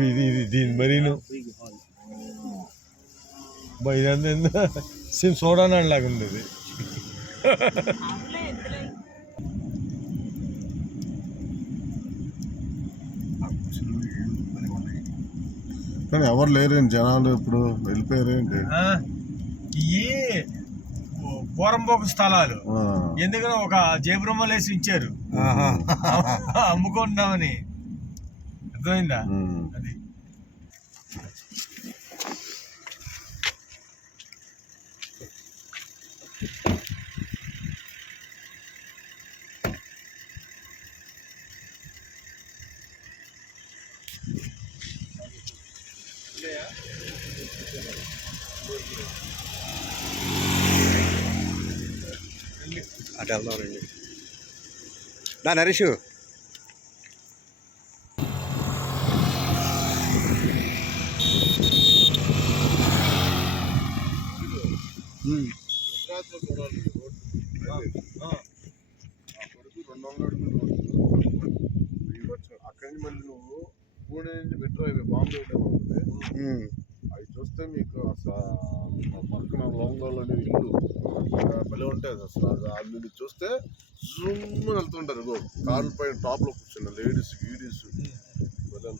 ఇది దీని మరీను ఇదంతా సేమ్ సోడా లాగా ఉండేది. కానీ ఎవరు లేరేంటి జనాలు, ఇప్పుడు వెళ్ళిపోయారేంటి? ఈ పూరంపోకు స్థలాలు ఎందుకని ఒక జేబురమ్మలు వేసి ఇచ్చారు అమ్ముకుంటున్నామని. అర్థమైందా? అది అటు వెళ్దాం రండి. దా నరేష్. అక్కడి నుంచి మళ్ళీ నువ్వు పూణే నుంచి మెట్రో హైవే బాంబే అవి చూస్తే మీకు అసలు పక్కన లోంగోల్ అనే ఇల్లు భలే ఉంటుంది అసలు. అది మీరు చూస్తే జూమ్ వెళ్తుంటారు. కార్ల పైన టాప్ లో కూర్చున్నారు లేడీస్ గీడీస్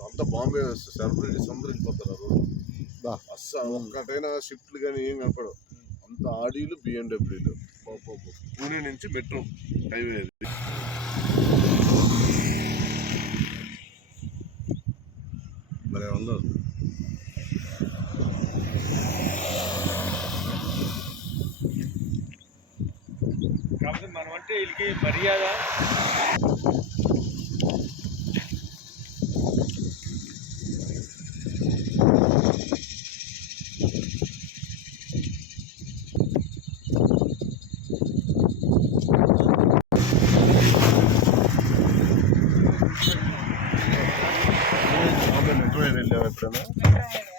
అంతా బాంబే సెలబ్రిటీస్ అందరూ వెళ్ళిపోతారు. ఆ రోజు అస్సలు ఒక్కటైనా షిఫ్ట్లు కానీ ఏం కనపడవు. అంత ఆడీలు BMW పూణే నుంచి మెట్రో హైవే భలే ఉన్నారు. కాకపోతే మనం అంటే వీళ్ళకి మర్యాద. మెట్రో వెళ్ళావు ఎప్పుడైనా?